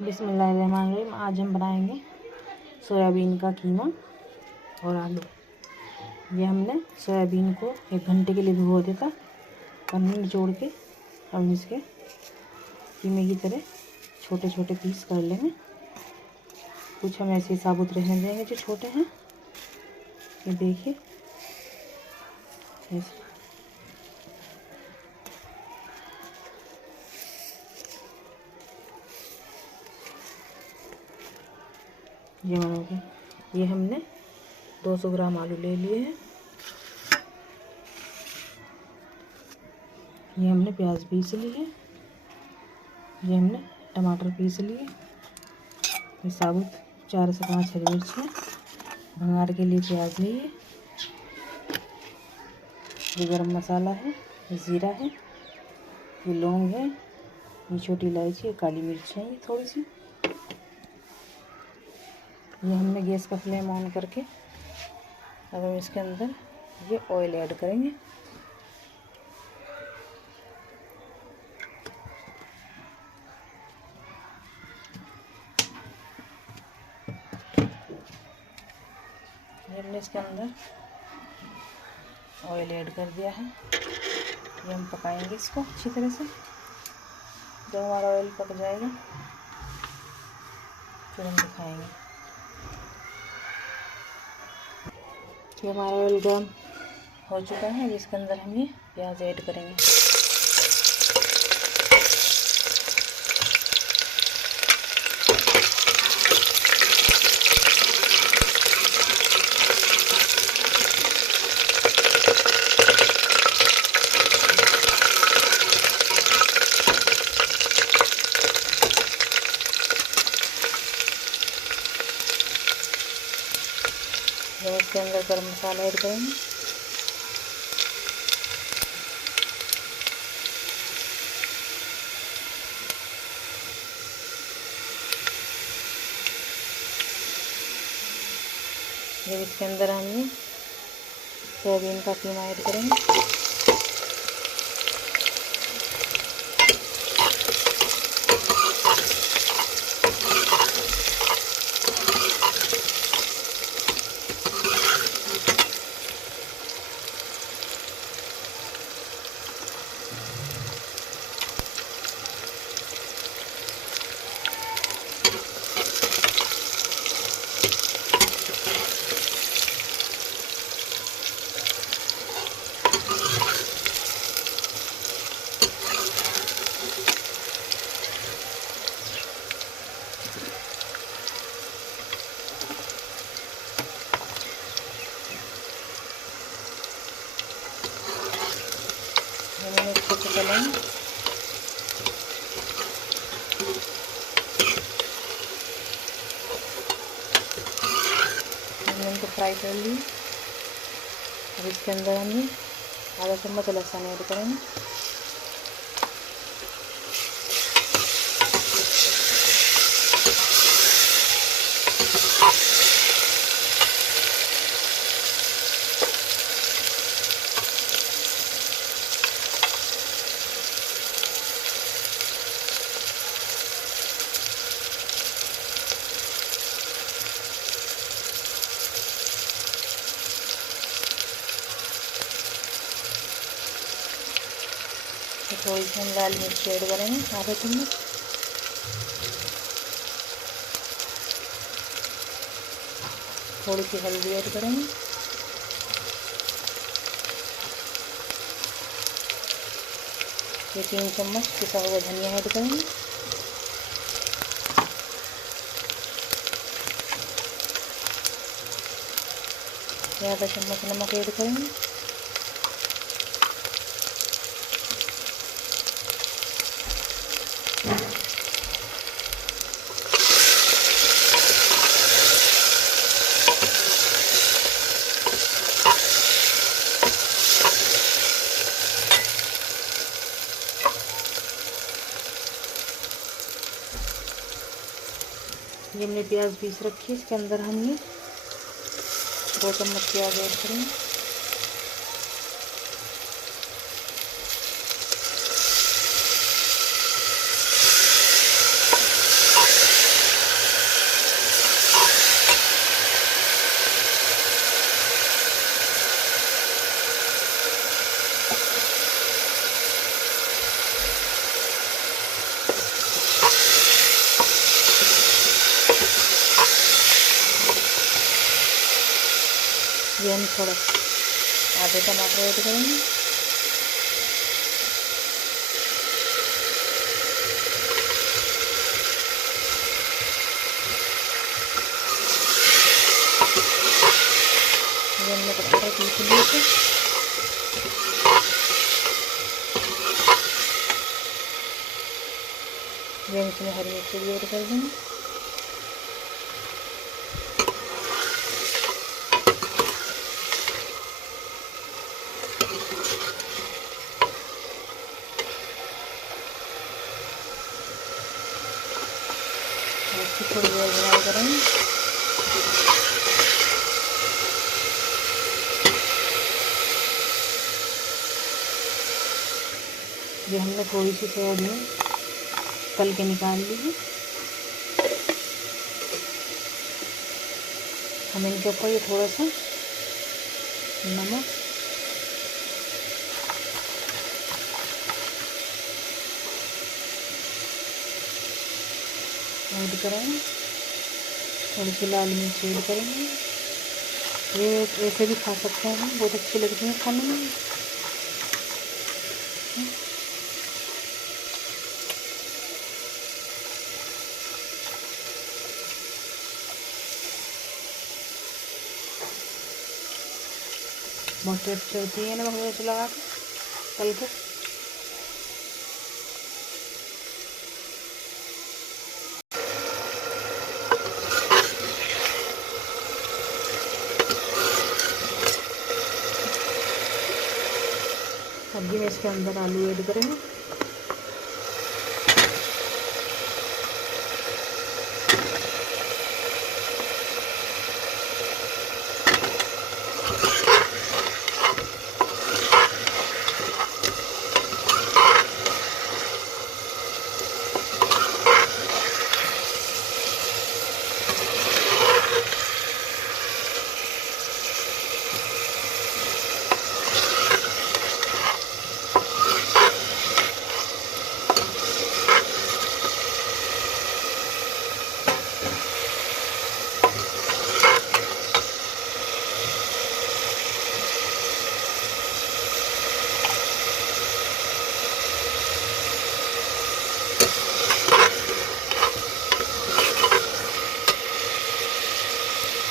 बिस्मिल्लाहिर्रहमानिर्रहीम। आज हम बनाएंगे सोयाबीन का कीमा और आलू। ये हमने सोयाबीन को 1 घंटे के लिए भिगो दिया था। पन्नी निचोड़ के हम इसके कीमे की तरह छोटे छोटे पीस कर लेंगे। कुछ हम ऐसे साबुत रहने देंगे जो छोटे हैं। ये देखिए ऐसे। ये बनाओगे। ये हमने 200 ग्राम आलू ले लिए हैं। ये हमने प्याज पीस ली है। ये हमने टमाटर पीस लिए। ये साबुत 4 से 5 हरी मिर्च है। भंगार के लिए प्याज लिए। ये गरम मसाला है। ये ज़ीरा है। ये लौंग है। ये छोटी इलायची, काली मिर्च है ये थोड़ी सी। ये हमने गैस का फ्लेम ऑन करके अब हम इसके अंदर ये ऑयल ऐड करेंगे। ये हमने इसके अंदर ऑयल ऐड कर दिया है। ये हम पकाएंगे इसको अच्छी तरह से। जब हमारा ऑयल पक जाएगा फिर हम दिखाएंगे। ये हमारा ऑयल गर्म हो चुका है। इसके अंदर हम ये प्याज ऐड करेंगे। जब इसके अंदर गरम मसाला ऐड करेंगे। जब इसके अंदर हम ये सोयाबीन का कीमा ऐड करेंगे। मैंने अच्छे से तलेंगे। हमने इनको फ्राई कर लिए। अब इसके अंदर हमने आधा चम्मच लहसुन ऐड करेंगे। थोड़ी सी हम लाल मिर्च ऐड करेंगे, आधा चम्मच। थोड़ी सी हल्दी ऐड करेंगे। ये 3 चम्मच पिसा हुआ धनिया ऐड करेंगे। आधा चम्मच नमक ऐड करेंगे। ये हमने प्याज पीस रखी है। इसके अंदर हमने 2 चम्मच प्याज ऐड करेंगे। ये हम थोड़ा आधे टमाटर ऐड करेंगे। ये हमने टमाटर पीस लिए थे। ये इसमें हरी मिर्च भी ऐड कर देंगे। थोड़ी देर बनाई करेंगे। ये हमने थोड़ी सी सोयाबीन तल के निकाल ली है। हम इनके ऊपर ये थोड़ा सा नमक ऐड करेंगे, थोड़ी सी लाल मिर्च ऐड करेंगे। ये ऐसे भी खा सकते हैं, हम बहुत अच्छी लगती है खाने में। बहुत टेस्ट होती है नमक मिर्च लगा के तल के। अब ये इसके अंदर आलू ऐड करेंगे।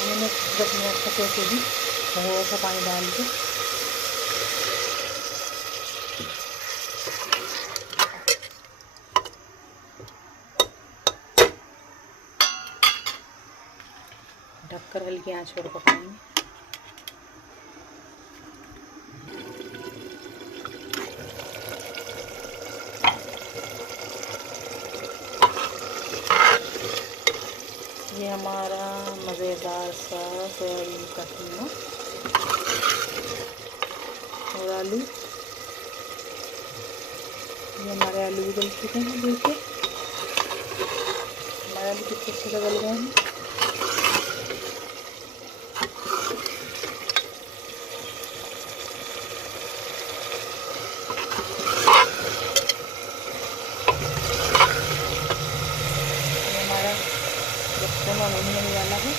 मैंने 10 मिनट तक ऐसे भी थोड़ा सा पानी डाल के ढककर हल्की आंच पर पकाएंगे। ये हमारा मज़ेदार सा सोयाबीन का कीमा और आलू, ये हमारे आलू भी गल चुके हैं। देखिए हमारे आलू कितने अच्छे से गल गए हैं। ये हमारा जब होने वाला है।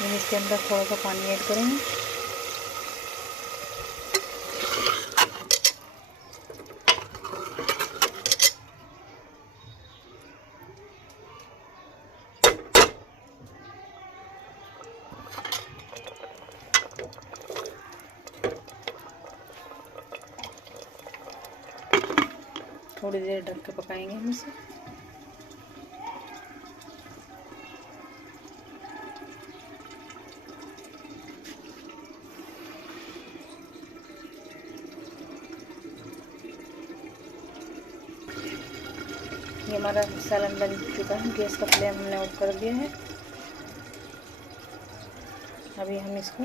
हम इसके अंदर थोड़ा सा पानी ऐड करेंगे। थोड़ी देर ढक के पकाएंगे हम इसे। ये हमारा सालन बन चुका है। गैस का फ्लेम हमने ऑफ कर दिया है। अभी हम इसको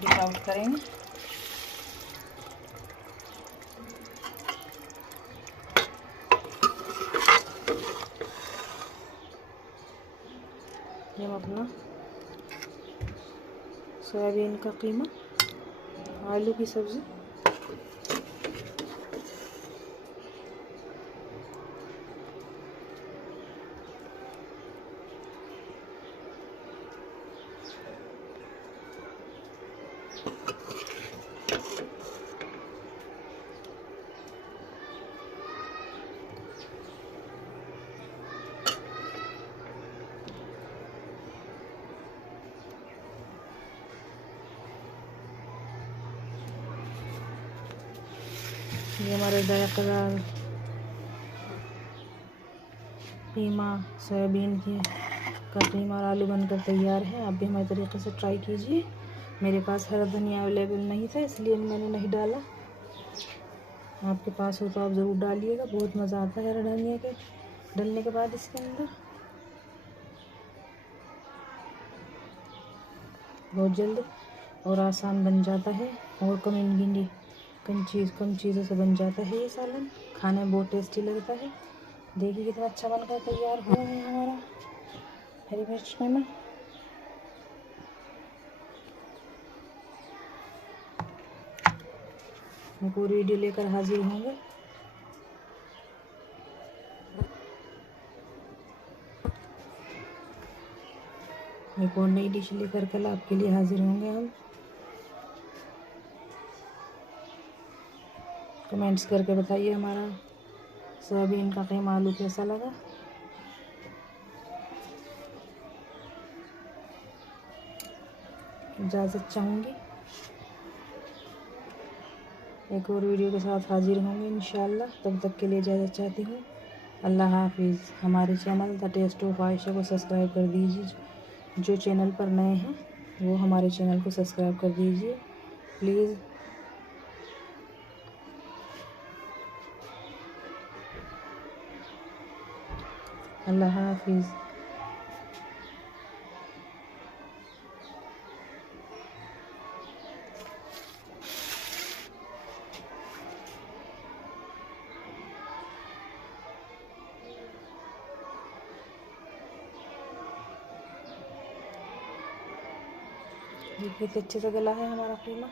डिश आउट करेंगे। ये हम अपना सोयाबीन का कीमा, आलू की सब्ज़ी, ये हमारे जायकेदार कीमा सोयाबीन का कीमा और आलू बनकर तैयार है। आप भी हमारे तरीके से ट्राई कीजिए। मेरे पास हरा धनिया अवेलेबल नहीं था, इसलिए मैंने नहीं डाला। आपके पास हो तो आप ज़रूर डालिएगा, बहुत मज़ा आता है हरा धनिया के डालने के बाद इसके अंदर। बहुत जल्द और आसान बन जाता है और कम चीज़ों से बन जाता है ये सालन। खाने में बहुत टेस्टी लगता है। देखिए कितना अच्छा बनकर तैयार हुआ है हमारा हरी मिर्च नमक। एक और वीडियो लेकर हाजिर होंगे। एक और नई डिश लेकर कल आपके लिए हाजिर होंगे हम। कमेंट्स करके बताइए हमारा सोयाबीन का कीमा आलू कैसा लगा। इजाज़त चाहूँगी। एक और वीडियो के साथ हाजिर होंगे इंशाल्लाह। तब तक के लिए इजाज़त चाहती हूँ। अल्लाह हाफिज़। हमारे channel the taste of Ayesha को सब्सक्राइब कर दीजिए। जो चैनल पर नए हैं वो हमारे चैनल को सब्सक्राइब कर दीजिए प्लीज़। अल्लाह हाफिज़। देखिए कितने अच्छे से गला है हमारा कीमा।